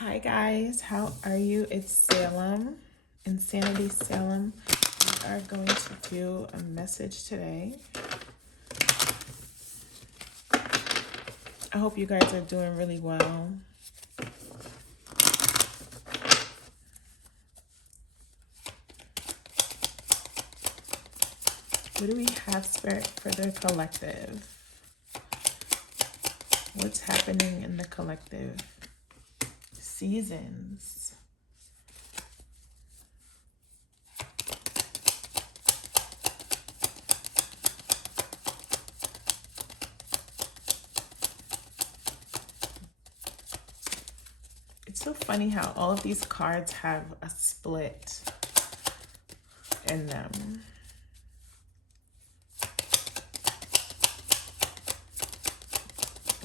Hi guys, how are you? It's Salem, Insanity Salem. We are going to do a message today. I hope you guys are doing really well. What do we have, Spirit, for the collective? What's happening in the collective? Seasons. It's so funny how all of these cards have a split in them.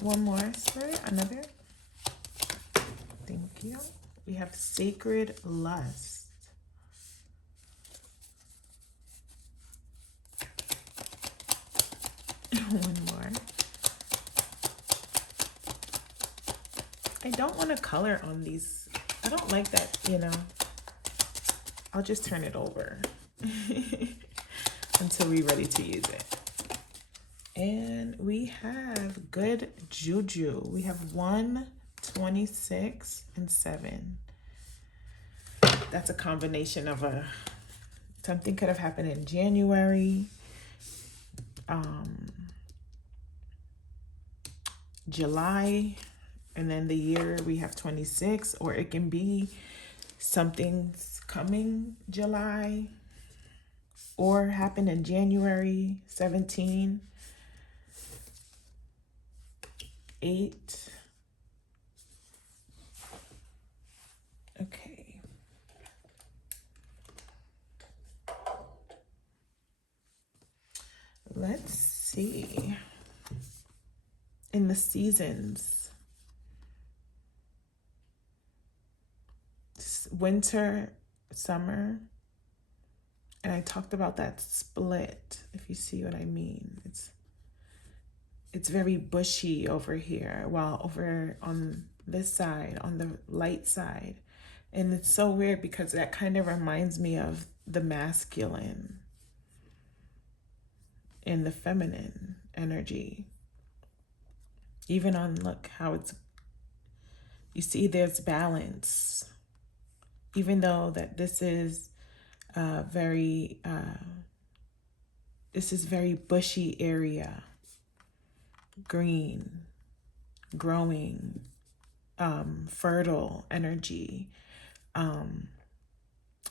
One more, Spirit, another. Thank you. We have Sacred Lust. One more. I don't want to color on these. I don't like that, I'll just turn it over until we're ready to use it. And we have good juju. We have 1, 26, and 7. That's a combination of something could have happened in January, July, and then the year we have 26, or it can be something's coming July or happened in January 17, 8. Okay. Let's see. In the seasons, winter, summer, and I talked about that split, if you see what I mean. It's very bushy over here, while over on this side, on the light side. And it's so weird because that kind of reminds me of the masculine and the feminine energy. Even on, look how you see there's balance. Even though that this is very bushy area, green, growing, fertile energy.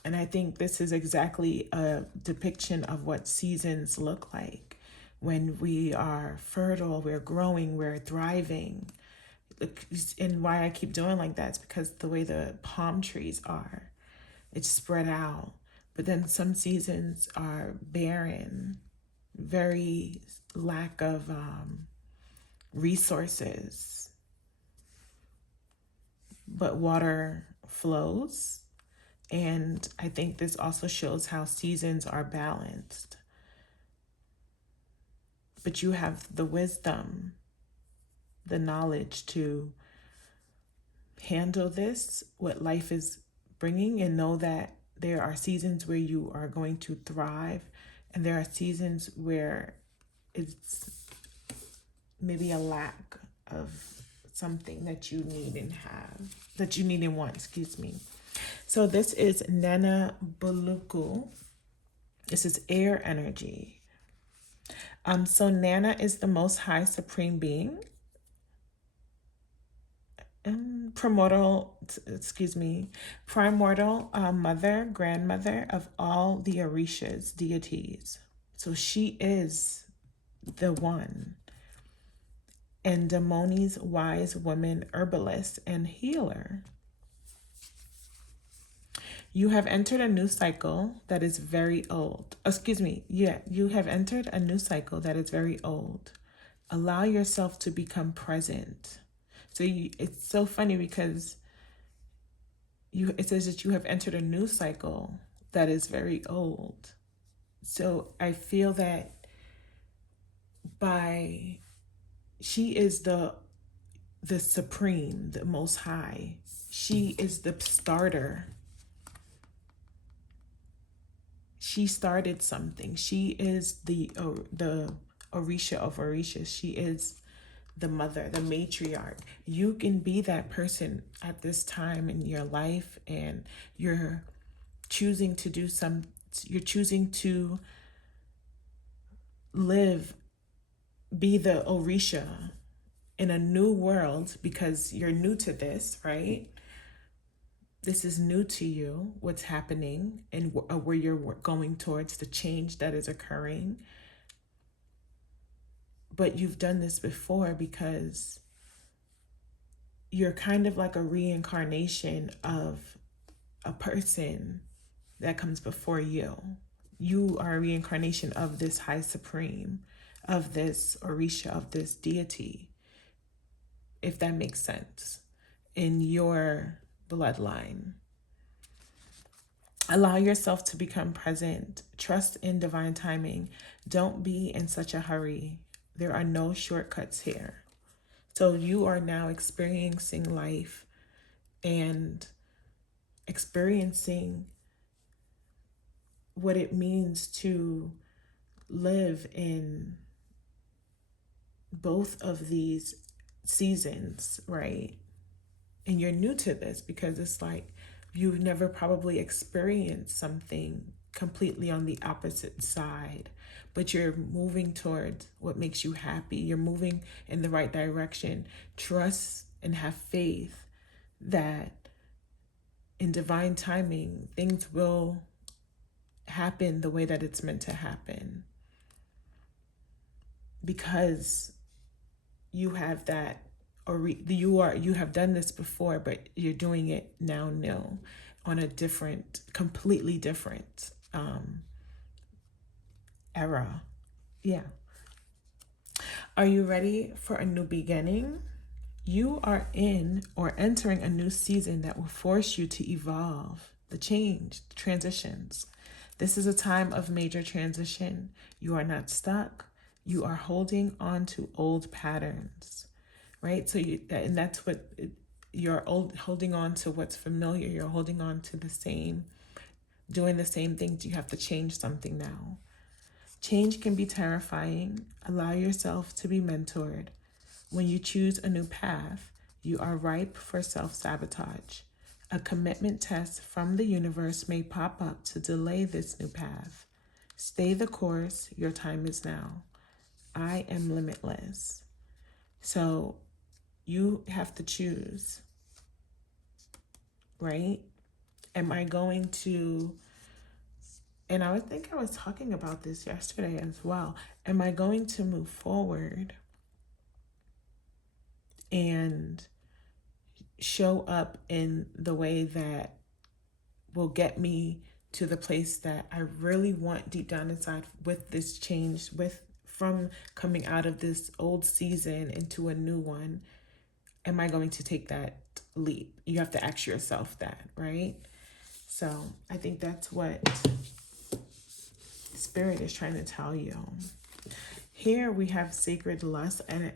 And I think this is exactly a depiction of what seasons look like. When we are fertile, we're growing, we're thriving. And why I keep doing like that is because the way the palm trees are, it's spread out. But then some seasons are barren, very lack of resources. But water flows. And I think this also shows how seasons are balanced. But you have the wisdom, the knowledge to handle this, what life is bringing, and know that there are seasons where you are going to thrive, and there are seasons where it's maybe a lack of something that you need and want, excuse me. So this is Nana Buluku. This is air energy. So Nana is the Most High Supreme Being, primordial mother, grandmother of all the Orishas, deities. So she is the one. And Damoni's wise woman, herbalist, and healer. You have entered a new cycle that is very old. You have entered a new cycle that is very old. Allow yourself to become present. So it's so funny because it says that you have entered a new cycle that is very old. So I feel that she is the the supreme, the most high. She is the starter. She started something. She is the Orisha of Orishas. She is the mother, the matriarch. You can be that person at this time in your life, and you're choosing to you're choosing to live, be the Orisha in a new world, because you're new to this, right? This is new to you, what's happening and where you're going towards, the change that is occurring. But you've done this before because you're kind of like a reincarnation of a person that comes before you. You are a reincarnation of this high supreme, of this Orisha, of this deity, if that makes sense, in your bloodline. Allow yourself to become present. Trust in divine timing. Don't be in such a hurry. There are no shortcuts here. So you are now experiencing life and experiencing what it means to live in both of these seasons, right? And you're new to this because it's like you've never probably experienced something completely on the opposite side, but you're moving towards what makes you happy. You're moving in the right direction. Trust and have faith that in divine timing, things will happen the way that it's meant to happen, because you have that, or you have done this before, but you're doing it now new, on a different, completely different era. Yeah. Are you ready for a new beginning? You are in or entering a new season that will force you to evolve, the change, the transitions. This is a time of major transition. You are not stuck. You are holding on to old patterns, right? So that's what you're holding on to, what's familiar. You're holding on to doing the same things. You have to change something now. Change can be terrifying. Allow yourself to be mentored. When you choose a new path, you are ripe for self-sabotage. A commitment test from the universe may pop up to delay this new path. Stay the course. Your time is now. I am limitless. So you have to choose, right? Am I going to, and I think I was talking about this yesterday as well. Am I going to move forward and show up in the way that will get me to the place that I really want deep down inside, with this change, from coming out of this old season into a new one? Am I going to take that leap? You have to ask yourself that, right? So I think that's what Spirit is trying to tell you. Here we have Sacred Lust, and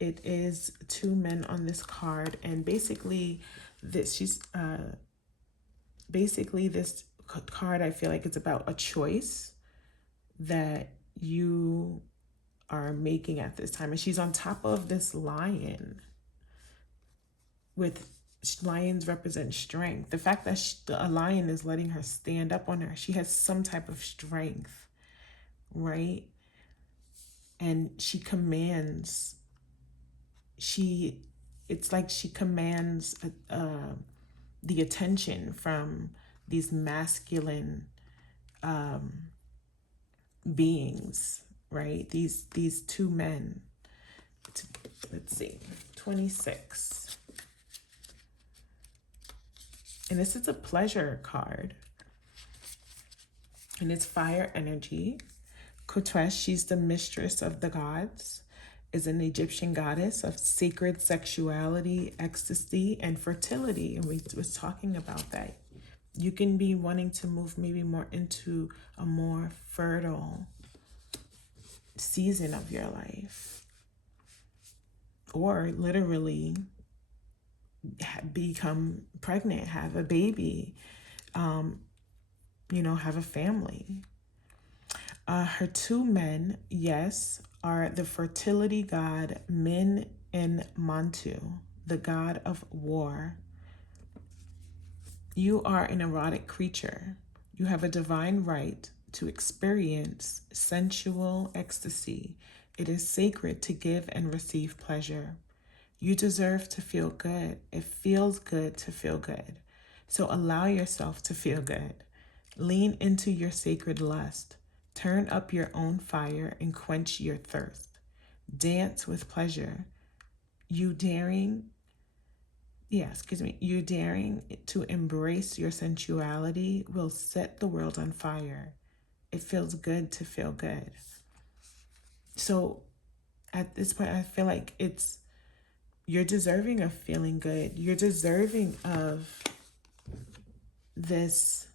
it is two men on this card, and basically this card, I feel like it's about a choice that you are making at this time. And she's on top of this lion, with lions represent strength. The fact that a lion is letting her stand up on her, she has some type of strength, right? And she commands, it's like she commands the attention from these masculine beings, right? These two men. Let's see, 26. And this is a pleasure card. And it's fire energy. Kotresh, she's the mistress of the gods, is an Egyptian goddess of sacred sexuality, ecstasy, and fertility. And we was talking about that. You can be wanting to move maybe more into a more fertile season of your life. or literally become pregnant, have a baby, have a family. Her two men, yes, are the fertility god Min and Mantu, the god of war. You are an erotic creature. You have a divine right to experience sensual ecstasy. It is sacred to give and receive pleasure. You deserve to feel good. It feels good to feel good. So allow yourself to feel good. Lean into your sacred lust. Turn up your own fire and quench your thirst. Dance with pleasure. You daring to embrace your sensuality will set the world on fire. It feels good to feel good. So at this point, I feel like you're deserving of feeling good. You're deserving of these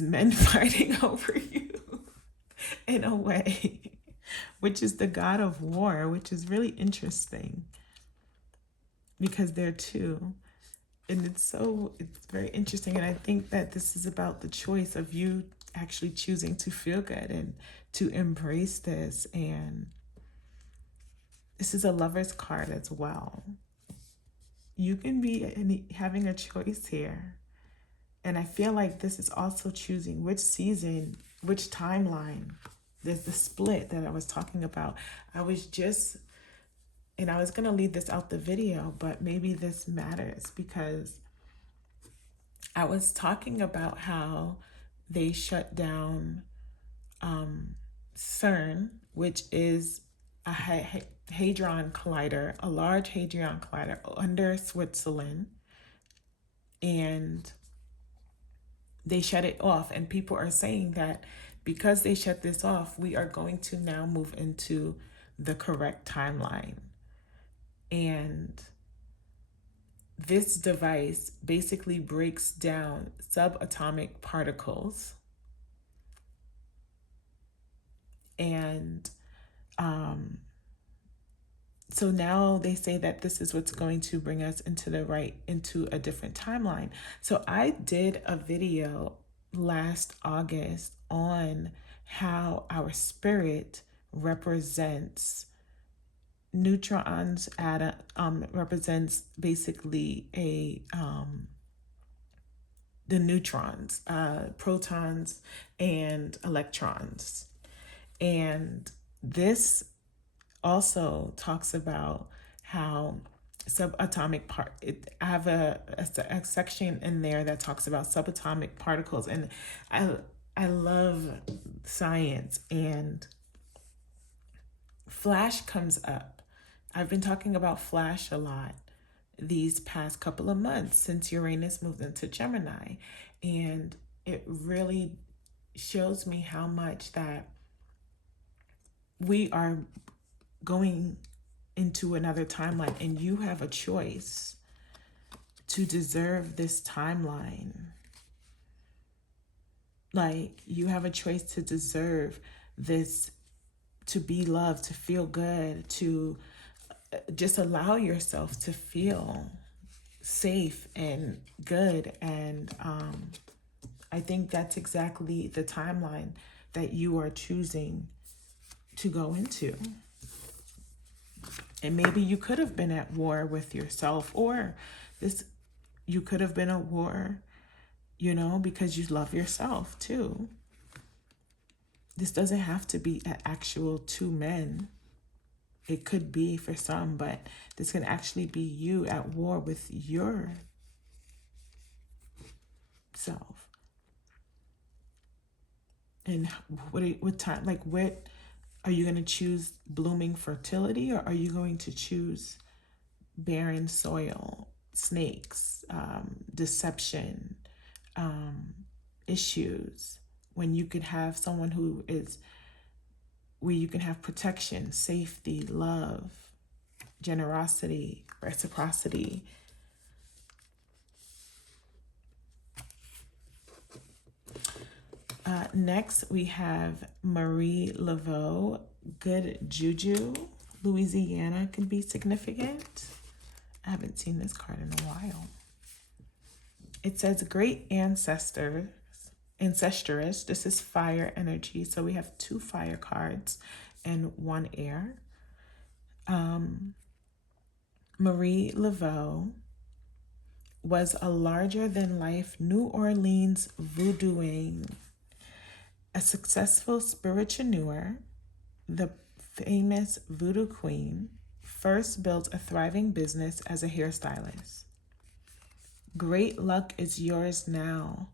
men fighting over you in a way, which is the god of war, which is really interesting because they're two. And it's very interesting. And I think that this is about the choice of you actually choosing to feel good and to embrace this. And this is a lover's card as well. You can be having a choice here. And I feel like this is also choosing which season, which timeline. There's the split that I was talking about. I was going to leave this out the video, but maybe this matters because I was talking about how they shut down CERN, which is a Hadron Collider, a large Hadron Collider under Switzerland. And they shut it off. And people are saying that because they shut this off, we are going to now move into the correct timeline. And this device basically breaks down subatomic particles. And so now they say that this is what's going to bring us into a different timeline. So I did a video last August on how our spirit represents neutrons, represents basically the neutrons, protons and electrons. And this also talks about how subatomic I have a section in there that talks about subatomic particles, and I love science, and Flash comes up. I've been talking about Flash a lot these past couple of months since Uranus moved into Gemini, and it really shows me how much that we are going into another timeline, and you have a choice to deserve this timeline. Like, you have a choice to deserve this, to be loved, to feel good, to just allow yourself to feel safe and good. And I think that's exactly the timeline that you are choosing to go into. And maybe you could have been at war with yourself, or you could have been at war, because you love yourself too. This doesn't have to be an actual two men. It could be for some, but this can actually be you at war with yourself. And what time, are you going to choose blooming fertility, or are you going to choose barren soil, snakes, deception, issues, when you could have someone where you can have protection, safety, love, generosity, reciprocity. Next, we have Marie Laveau, Good Juju. Louisiana can be significant. I haven't seen this card in a while. It says great ancestors, ancestress. This is fire energy. So we have 2 fire cards and 1 air. Marie Laveau was a larger-than-life New Orleans voodooing, a successful spiritualeur, the famous voodoo queen, first built a thriving business as a hairstylist. Great luck is yours now.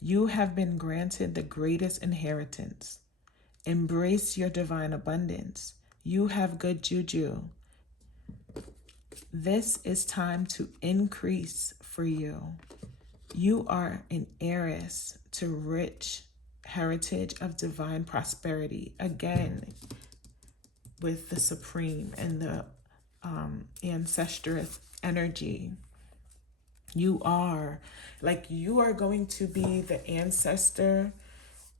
You have been granted the greatest inheritance. Embrace your divine abundance. You have good juju. This is time to increase for you. You are an heiress to rich heritage of divine prosperity. Again, with the supreme and the ancestress energy. You are going to be the ancestor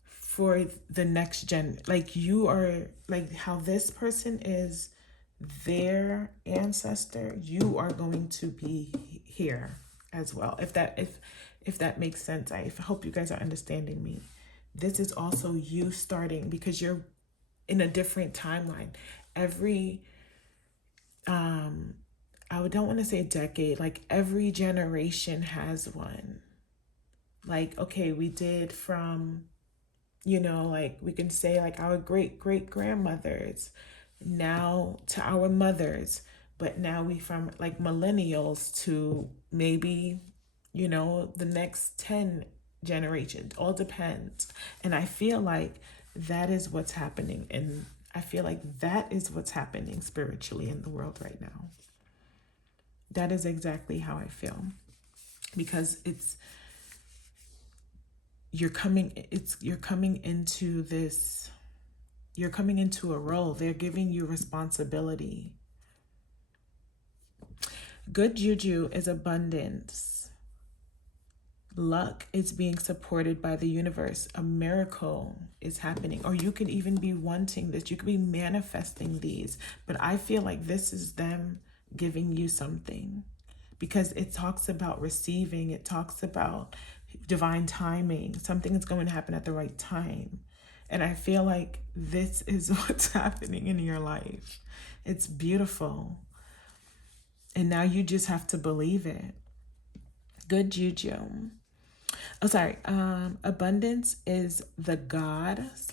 for the next gen. Like you are, like how this person is their ancestor, you are going to be here as well. If that makes sense. I hope you guys are understanding me. This is also you starting, because you're in a different timeline. Every I don't want to say decade, like every generation has one. Like, okay, we did from, like we can say like our great grandmothers now to our mothers, but now we from like millennials to maybe, the next 10 generations. All depends. And I feel like that is what's happening. And I feel like that is what's happening spiritually in the world right now. That is exactly how I feel, because you're coming into this, you're coming into a role. They're giving you responsibility. Good juju is abundance. Luck is being supported by the universe. A miracle is happening, or you could even be wanting this. You could be manifesting these, but I feel like this is them giving you something, because it talks about receiving. It talks about divine timing. Something is going to happen at the right time. And I feel like this is what's happening in your life. It's beautiful. And now you just have to believe it. Good juju. Oh, sorry. Abundance is the God/goddess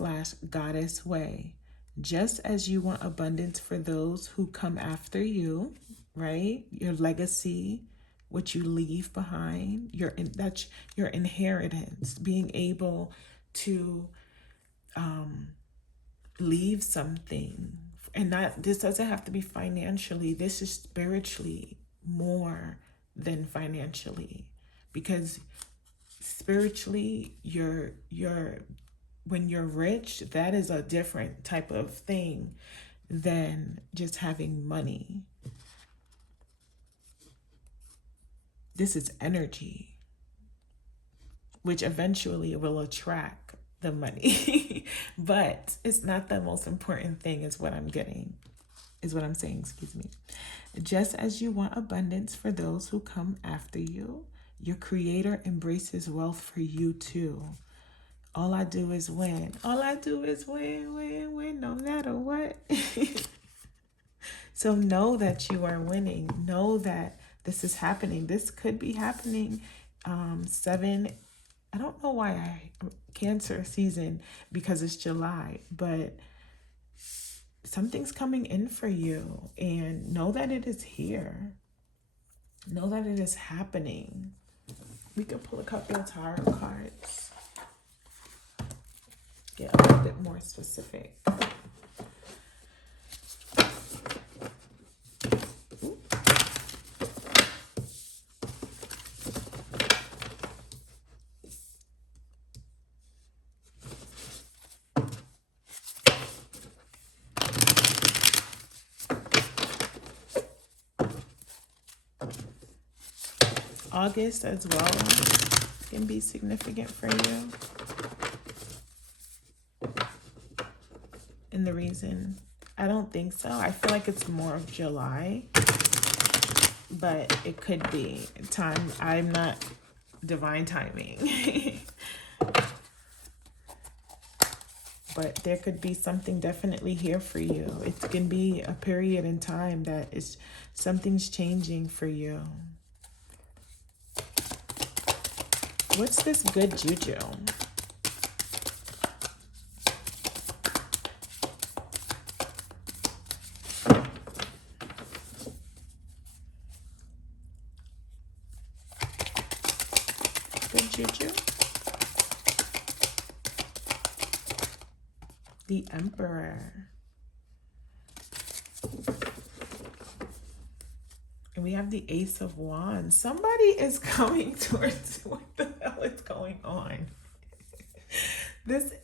way. Just as you want abundance for those who come after you, right? Your legacy, what you leave behind, that's your inheritance. Being able to leave something, and this doesn't have to be financially. This is spiritually more than financially, because spiritually, when you're rich, that is a different type of thing than just having money. This is energy, which eventually will attract the money. But it's not the most important thing, is what I'm saying, excuse me. Just as you want abundance for those who come after you, your creator embraces wealth for you too. All I do is win. All I do is win, no matter what. So know that you are winning. Know that this is happening. This could be happening. 7, I don't know why Cancer season, because it's July, but something's coming in for you, and know that it is here. Know that it is happening. We could pull a couple of tarot cards. Get a little bit more specific. August as well can be significant for you. And the reason I don't think so. I feel like it's more of July, but it could be time. I'm not divine timing. But there could be something definitely here for you. It can be a period in time that is something's changing for you. What's this good juju? Good juju? The Emperor. And we have the Ace of Wands. Somebody is coming towards what the hell is going on?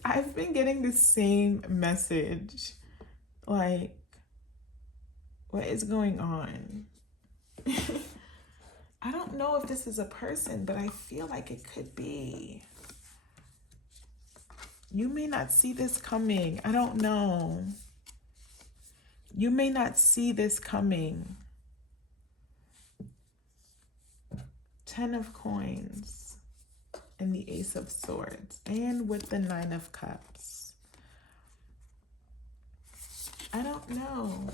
I've been getting the same message. Like, what is going on? I don't know if this is a person, but I feel like it could be. You may not see this coming. I don't know. You may not see this coming. 10 of Coins and the Ace of Swords, and with the 9 of Cups. I don't know.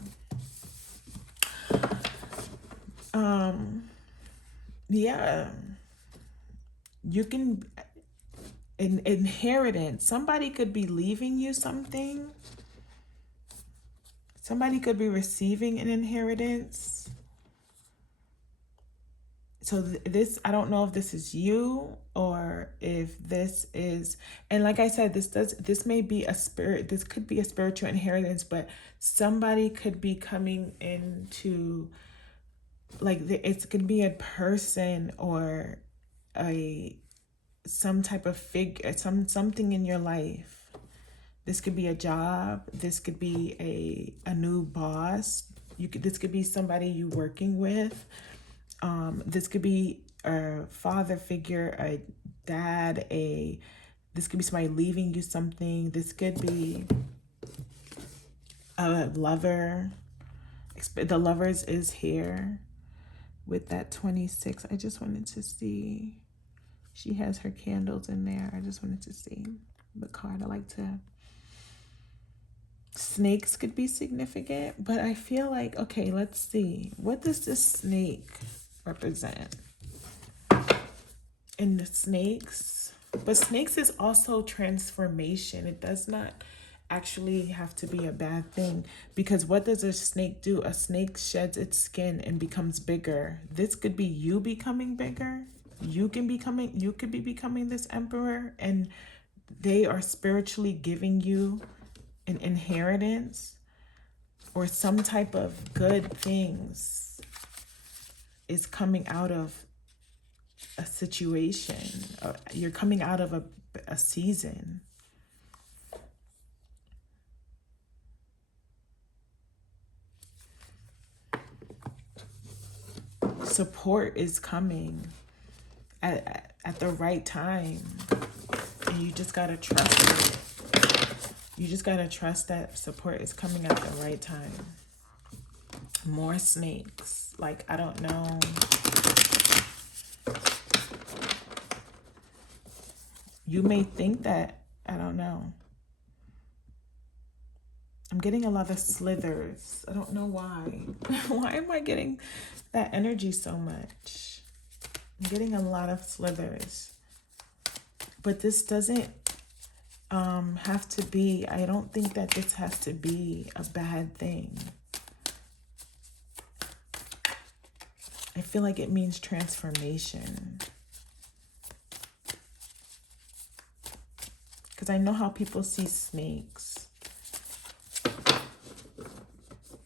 Yeah. You can... An inheritance. Somebody could be leaving you something. Somebody could be receiving an inheritance. So this, I don't know if this is you or if this is, and like I said, this may be a spirit, this could be a spiritual inheritance, but somebody could be coming into, like, it's going to be a person or some type of figure, something in your life. This could be a job. This could be a new boss. This could be somebody you working with. This could be a father figure, a dad, this could be somebody leaving you something. This could be a lover. The Lovers is here with that 26. I just wanted to see. She has her candles in there. I just wanted to see the card. I like to... Snakes could be significant, but I feel like, okay, let's see. What does this snake represent? And the snakes, but snakes is also transformation. It does not actually have to be a bad thing, because what does a snake do? A snake sheds its skin and becomes bigger. This could be you becoming bigger. You could be becoming this Emperor, and they are spiritually giving you an inheritance or some type of good things is coming out of a situation. You're coming out of a season. Support is coming at the right time, and you just gotta trust it. You just gotta trust that support is coming at the right time. More snakes. Like, I don't know. You may think that, I don't know. I'm getting a lot of slithers. I don't know why. Why am I getting that energy so much? I'm getting a lot of slithers. But this doesn't have to be, I don't think that this has to be a bad thing. I feel like it means transformation. Because I know how people see snakes.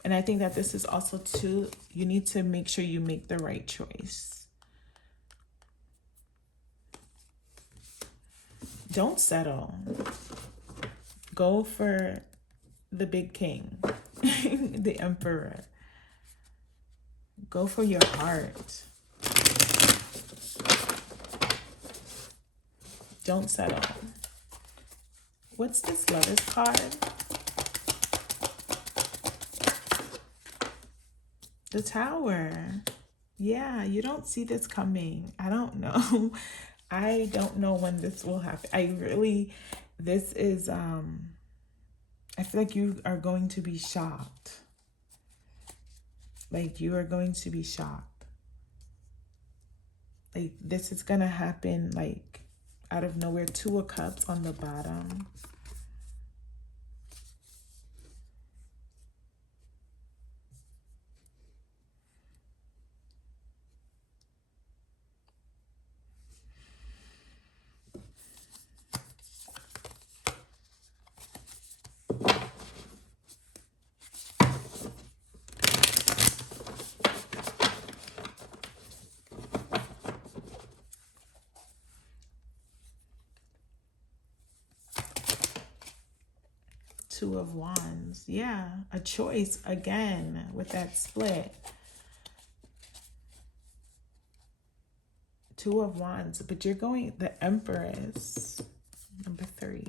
And I think that this is also too, you need to make sure you make the right choice. Don't settle. Go for the big king, the Emperor. Go for your heart. Don't settle. What's this Lovers card? The Tower. Yeah, you don't see this coming. I don't know. I don't know when this will happen. This is, I feel like you are going to be shocked. Like, you are going to be shocked. Like, this is gonna happen, like, out of nowhere. Two of Cups on the bottom. Two of Wands. Yeah, a choice again with that split. Two of Wands, but you're going the Empress, number 3.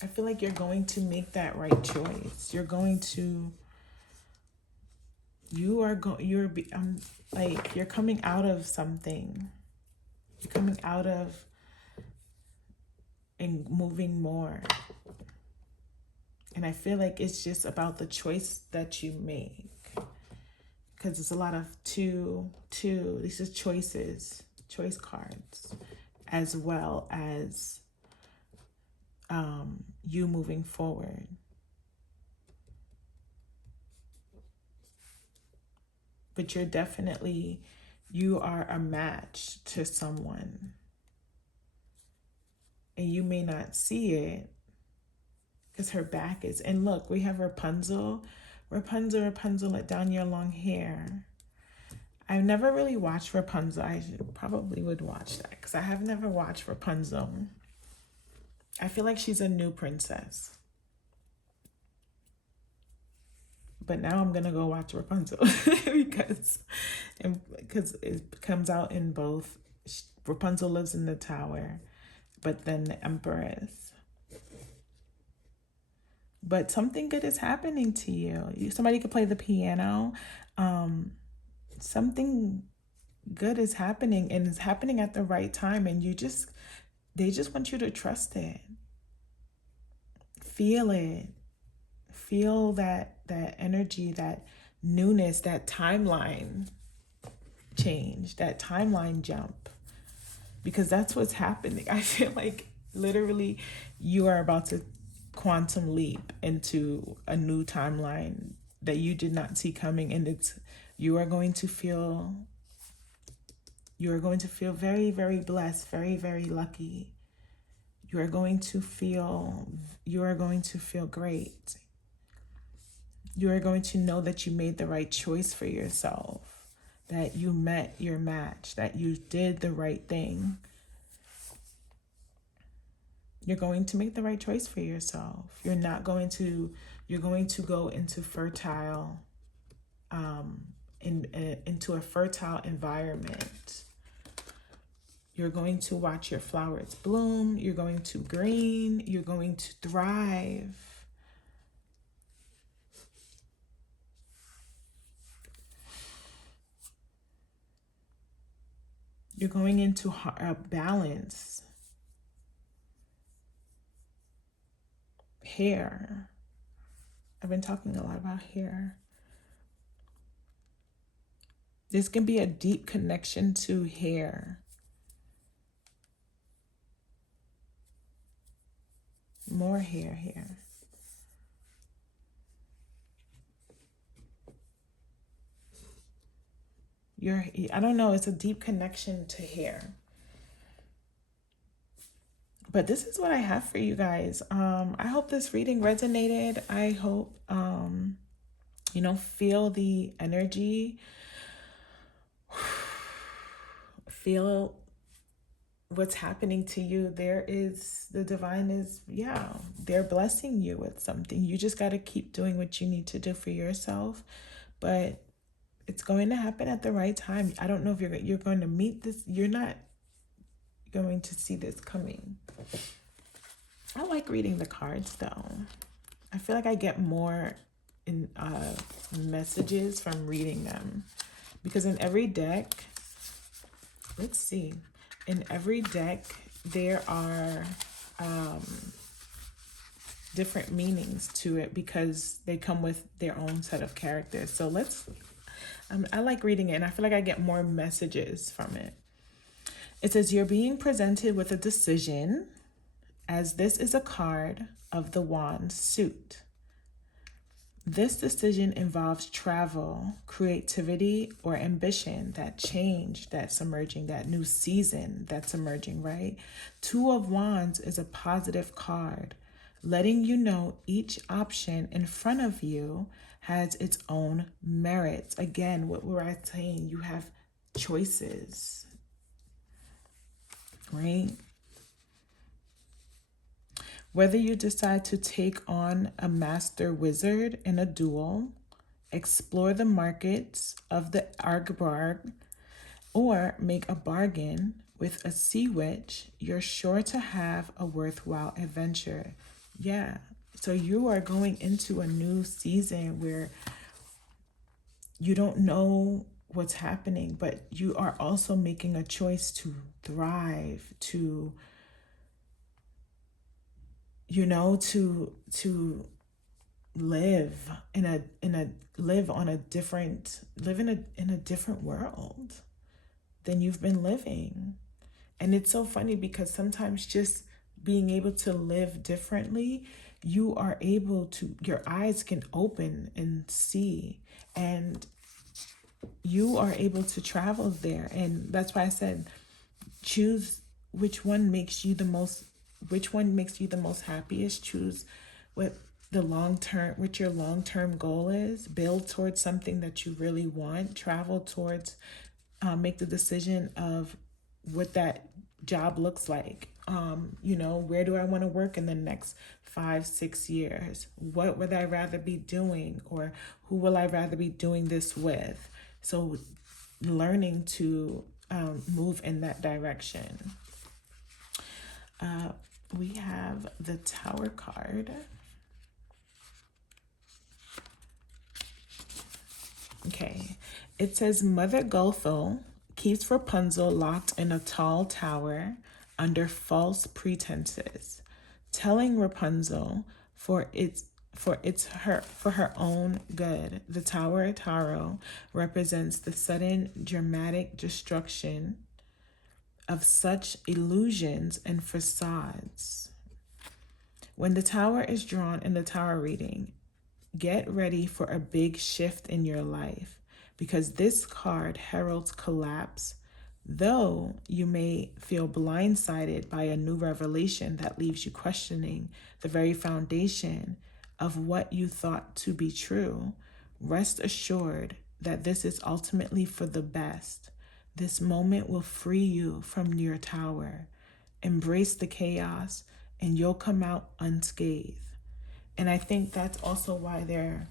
I feel like you're going to make that right choice. You're going to, like, you're coming out of something. You're coming out of and moving more. And I feel like it's just about the choice that you make. Because it's a lot of two. These are choices, choice cards, as well as you moving forward. But you are a match to someone. And you may not see it because her back is, and look, we have Rapunzel. Rapunzel, let down your long hair. I've never really watched Rapunzel. Probably would watch that because I have never watched Rapunzel. I feel like she's a new princess. But now I'm going to go watch Rapunzel because it comes out in both. Rapunzel lives in the tower, but then the Empress. But something good is happening to you. Somebody could play the piano. Something good is happening, and it's happening at the right time, and they just want you to trust it. Feel it. Feel that energy, that newness, that timeline change, that timeline jump. Because that's what's happening. I feel like literally you are about to quantum leap into a new timeline that you did not see coming, and you are going to feel very, very blessed, very, very lucky. You are going to feel great. You are going to know that you made the right choice for yourself, that you met your match, that you did the right thing. You're going to make the right choice for yourself. You're going to go into fertile, into a fertile environment. You're going to watch your flowers bloom. You're going to green. You're going to thrive. You're going into balance. Hair. I've been talking a lot about hair. This can be a deep connection to hair. More hair here. I don't know, it's a deep connection to hair. But this is what I have for you guys. I hope this reading resonated. I hope, feel the energy. Feel what's happening to you. The divine is, they're blessing you with something. You just got to keep doing what you need to do for yourself. But it's going to happen at the right time. I don't know if you're going to meet this. You're not going to see this coming. I like reading the cards though. I feel like I get more in messages from reading them. Because in every deck, let's see, in every deck, there are different meanings to it because they come with their own set of characters. So I like reading it, and I feel like I get more messages from it. It says, you're being presented with a decision, as this is a card of the wand suit. This decision involves travel, creativity, or ambition, that change that's emerging, that new season that's emerging, right? Two of Wands is a positive card, letting you know each option in front of you has its own merits. Again, what we're saying, you have choices, right? Whether you decide to take on a master wizard in a duel, explore the markets of the Argbarg, or make a bargain with a sea witch, you're sure to have a worthwhile adventure. Yeah, so you are going into a new season where you don't know what's happening, but you are also making a choice to thrive, to live in a different world than you've been living. And it's so funny because sometimes just being able to live differently, your eyes can open and see, and you are able to travel there. And that's why I said, choose which one makes you the most happiest. Choose what your long-term goal is. Build towards something that you really want. Travel towards, make the decision of what that job looks like. Where do I want to work in the next 5-6 years? What would I rather be doing, or who will I rather be doing this with? So learning to move in that direction. We have the Tower card. Okay, it says Mother Gothel keeps Rapunzel locked in a tall tower under false pretenses, telling Rapunzel for her own good. The Tower Tarot represents the sudden dramatic destruction of such illusions and facades. When the Tower is drawn in the Tower reading, get ready for a big shift in your life, because this card heralds collapse, though you may feel blindsided by a new revelation that leaves you questioning the very foundation of what you thought to be true. Rest assured that this is ultimately for the best. This moment will free you from your tower. Embrace the chaos, and you'll come out unscathed. And I think that's also why they're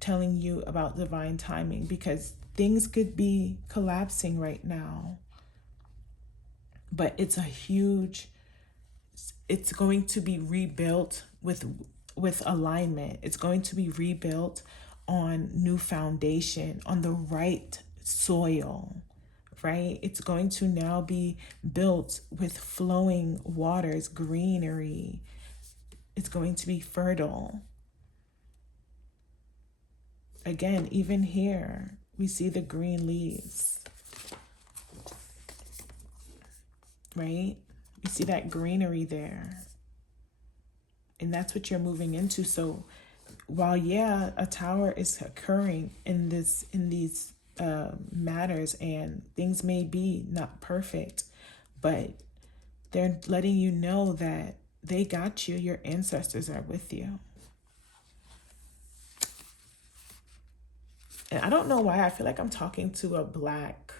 telling you about divine timing, because things could be collapsing right now, but it's going to be rebuilt with alignment. It's going to be rebuilt on new foundation, on the right soil, right? It's going to now be built with flowing waters, greenery. It's going to be fertile. Again, even here, we see the green leaves, right? You see that greenery there. And that's what you're moving into. So while, yeah, a tower is occurring in these matters, and things may be not perfect, but they're letting you know that they got you. Your ancestors are with you. And I don't know why I feel like I'm talking to black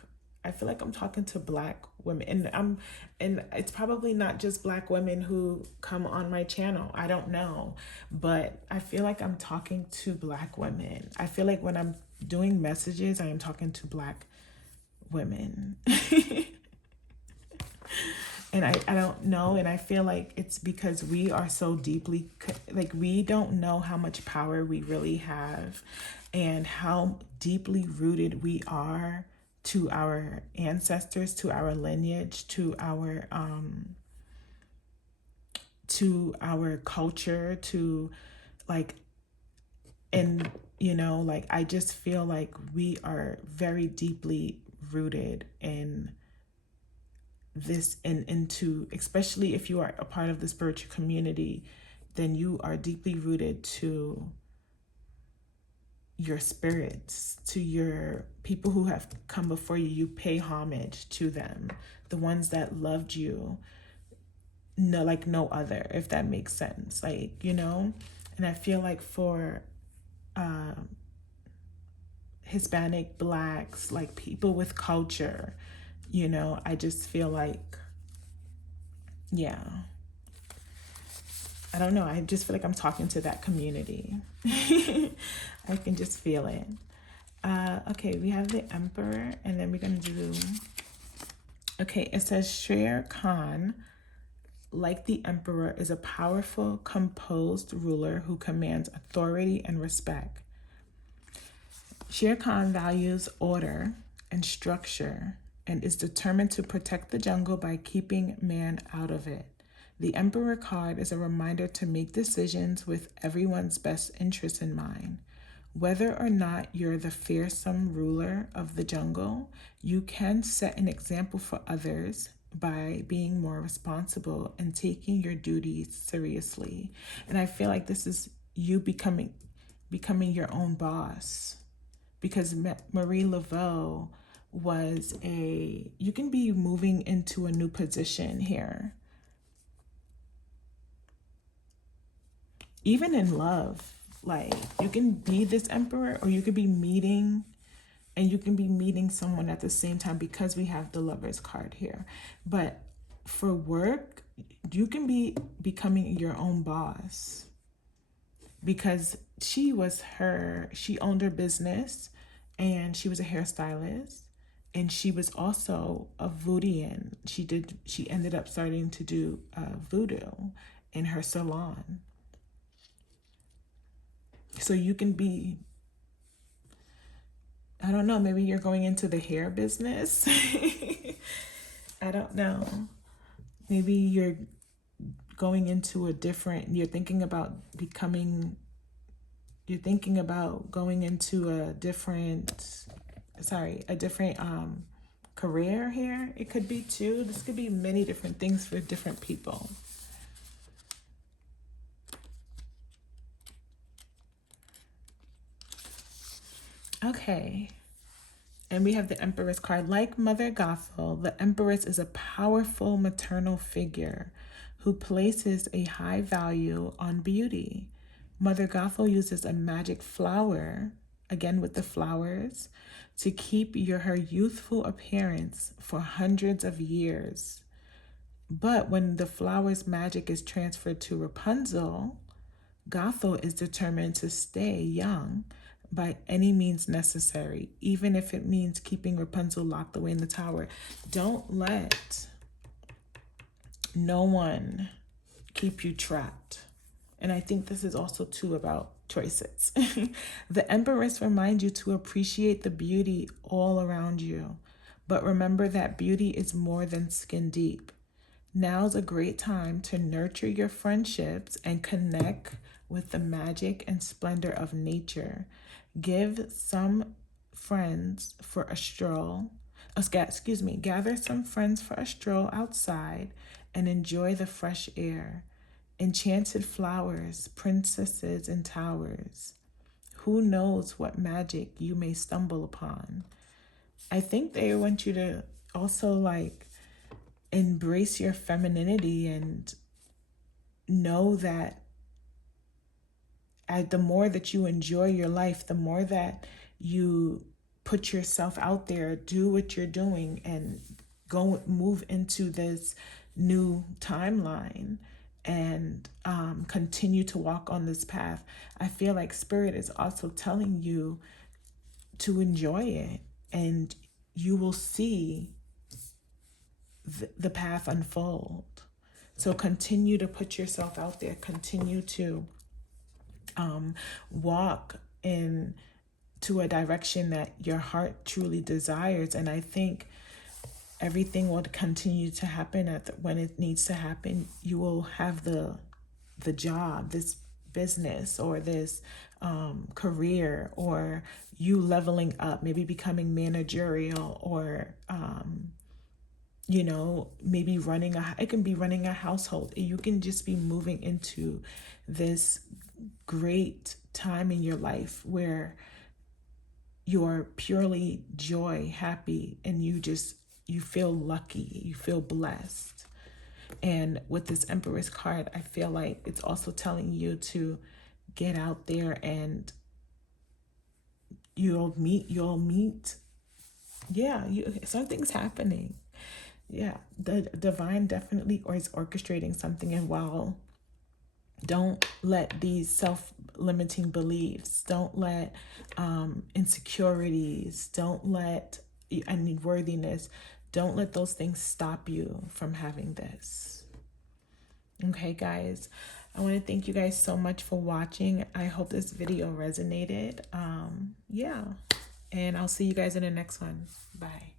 women, and it's probably not just black women who come on my channel. I don't know, but I feel like I'm talking to black women. I feel like when I'm doing messages, I am talking to black women. And I don't know, and I feel like it's because we are so deeply, like, we don't know how much power we really have and how deeply rooted we are to our ancestors, to our lineage, to our culture, to, like, and like, I just feel like we are very deeply rooted in this, and into, especially if you are a part of the spiritual community, then you are deeply rooted to your spirits, to your people who have come before you. You pay homage to them, the ones that loved you, no, like no other, if that makes sense, like, and I feel like for Hispanic, Blacks, like people with culture, I just feel like, yeah, I don't know. I just feel like I'm talking to that community. I can just feel it. Okay, we have the Emperor, and then we're going to do, okay, it says Shere Khan, like the Emperor, is a powerful, composed ruler who commands authority and respect. Shere Khan values order and structure and is determined to protect the jungle by keeping man out of it. The Emperor card is a reminder to make decisions with everyone's best interest in mind. Whether or not you're the fearsome ruler of the jungle, you can set an example for others by being more responsible and taking your duties seriously. And I feel like this is you becoming your own boss, because Marie Laveau was you can be moving into a new position here. Even in love, like, you can be this Emperor, or you could be meeting, and you can be meeting someone at the same time, because we have the Lover's card here. But for work, you can be becoming your own boss, because she owned her business, and she was a hairstylist, and she was also a Voodian. She ended up starting to do voodoo in her salon. So you can be, I don't know, maybe you're going into the hair business. I don't know. Maybe you're going into you're thinking about going into a different career here. It could be too. This could be many different things for different people. Okay. And we have the Empress card. Like Mother Gothel, the Empress is a powerful maternal figure who places a high value on beauty. Mother Gothel uses a magic flower, again with the flowers, to keep her youthful appearance for hundreds of years. But when the flower's magic is transferred to Rapunzel, Gothel is determined to stay young by any means necessary, even if it means keeping Rapunzel locked away in the tower. Don't let no one keep you trapped. And I think this is also too about choices. The Empress reminds you to appreciate the beauty all around you, but remember that beauty is more than skin deep. Now's a great time to nurture your friendships and connect with the magic and splendor of nature. Give some friends for a stroll. Gather some friends for a stroll outside and enjoy the fresh air. Enchanted flowers, princesses, and towers. Who knows what magic you may stumble upon? I think they want you to also, like, embrace your femininity and know that the more that you enjoy your life, the more that you put yourself out there, do what you're doing, and move into this new timeline, and continue to walk on this path. I feel like Spirit is also telling you to enjoy it, and you will see the path unfold. So continue to put yourself out there, continue to walk in to a direction that your heart truly desires. And I think everything will continue to happen when it needs to happen. You will have the job, this business, or this career, or you leveling up, maybe becoming managerial, or maybe it can be running a household. You can just be moving into this great time in your life where you're purely joy, happy, and you feel lucky, you feel blessed. And with this Empress card, I feel like it's also telling you to get out there, and you'll meet. Yeah, something's happening. Yeah, the divine definitely is orchestrating something. And while don't let these self-limiting beliefs, don't let insecurities, don't let unworthiness, don't let those things stop you from having this. Okay, guys, I want to thank you guys so much for watching. I hope this video resonated. Yeah, and I'll see you guys in the next one. Bye.